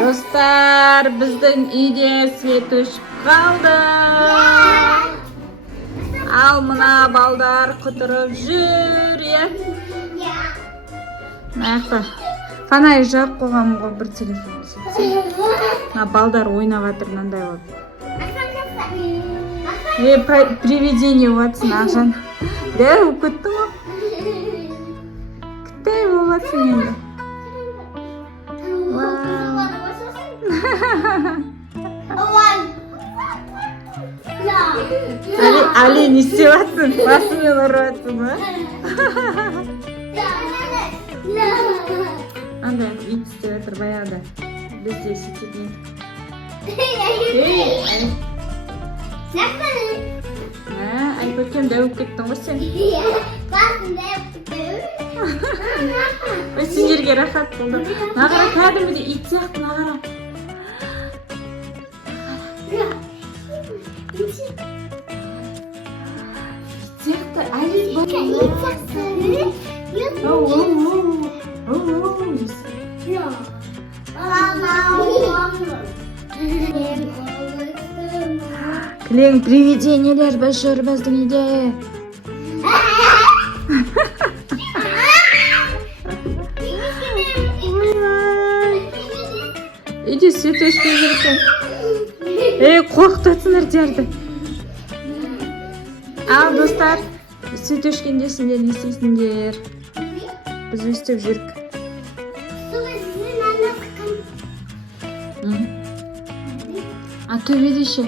Dostlar, біздің үйде свет өшіп қалды. Ал мына балдар құтырып жүр, е? Маяқта фонарь жағып қойғам ғой, бір телефон. Балдар ойнап жатыр мынандай болып. Привидение болатсың, Ақжан. Дәу күттің ғой. Күттай болатсың енді. Али, не істеп жатсың? Басымен ұрып жатсың ба? Андай ит істеп жатыр баяғыда. Біз де сөйтіп едік. Ай, көркем дәуіп кеттің ғой сен. Сендерге рахат болды. Нағара кәдімгідей ит сияқты, нағара. Ит сияқты, Алис болды. Кілең привидениелер біз жүр біздің үйде. Үйде свет өшпей жүр екен. Қорқытасыңдар дерді. Ал достар, свет өшкенде сендер не істейсіңдер? Біз өстіп жүрік. А төбеде ше?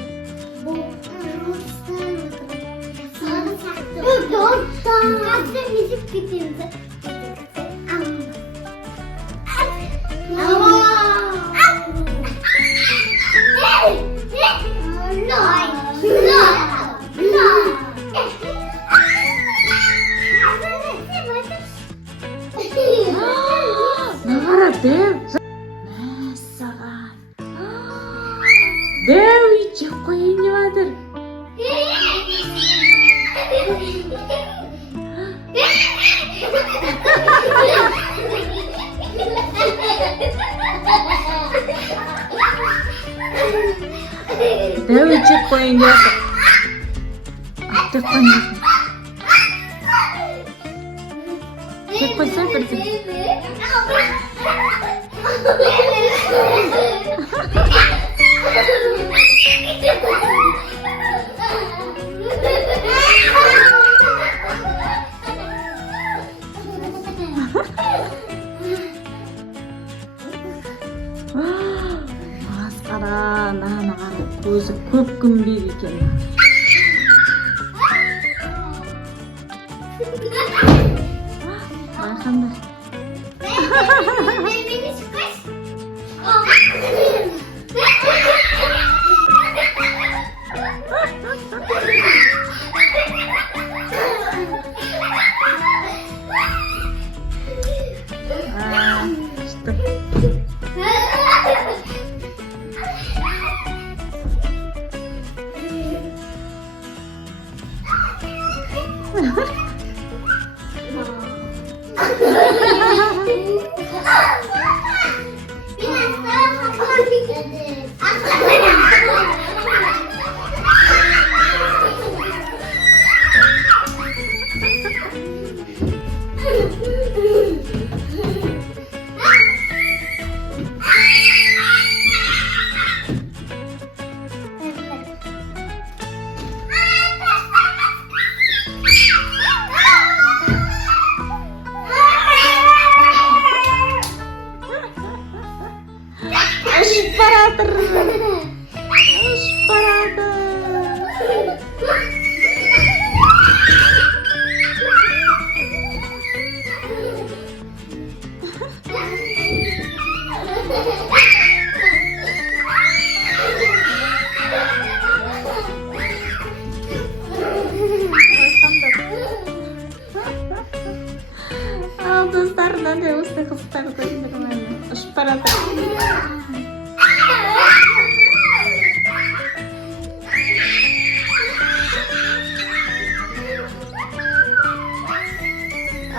Нағара дәу. Мәссаған. Дәу ит жеп қойын деп жатыр. Дәу ит жеп қойын деп жатыр. Аттап қойын. Жеп қойса бірден. Масқара, нағара көзі көп күмбек екен. Байқандар. Dostlarına da usta kısıtlar koyduğum şu parada.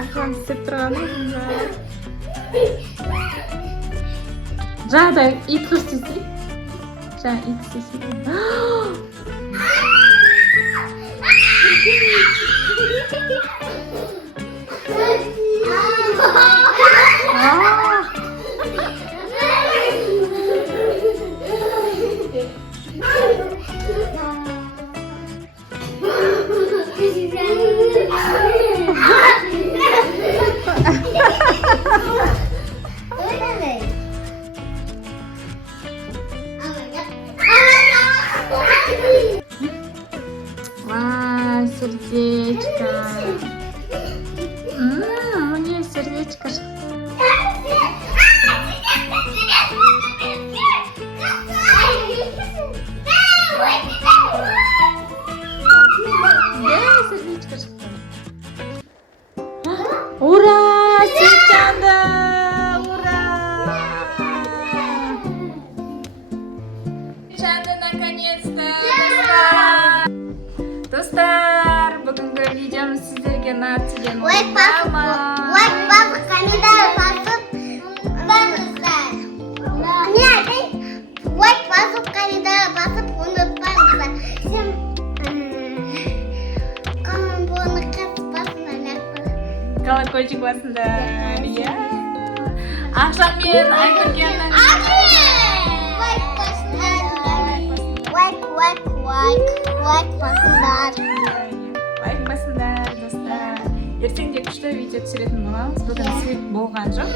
Ахаң істеп тұрғаны жаңағыда ит құс десе жаңа ит істесе Вау, сердечко. Мне сердечко. Сердечко. Ура! Сечанды! Ура! Сечанды наконец-то! Достар, бүгінгі видеомыз сіздерге ұнады деген ойдамын. Лайк басып, комментарий басып, ұнатпаңыздар. Не айтайын? Лайк басып, комментарий басып, ұнатпаңыздар. Сен колокольчик басыңдар. Колокольчик басыңдар, иә. Ақшамен Айкүргеннің Лайк басыңдар. Лайк басыңдар. лайк басыңдар, достар. Ертең де күшті видео түсіретін боламыз. Бүгін свет болған жоқ.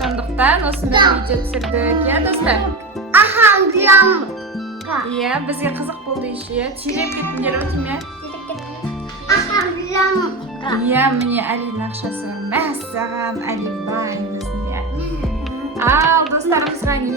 Сондықтан осындай видео түсірдік, иә, достар? Ахаң білем. Иә, бізге қызық болды еще, иә. Тиреп кеттіңдер өтім, иә? Ахаң білем. Иә, міне Әлидің ақшасы бар. Мәссаған, Әли бай біздің, иә. Ал достарымызға не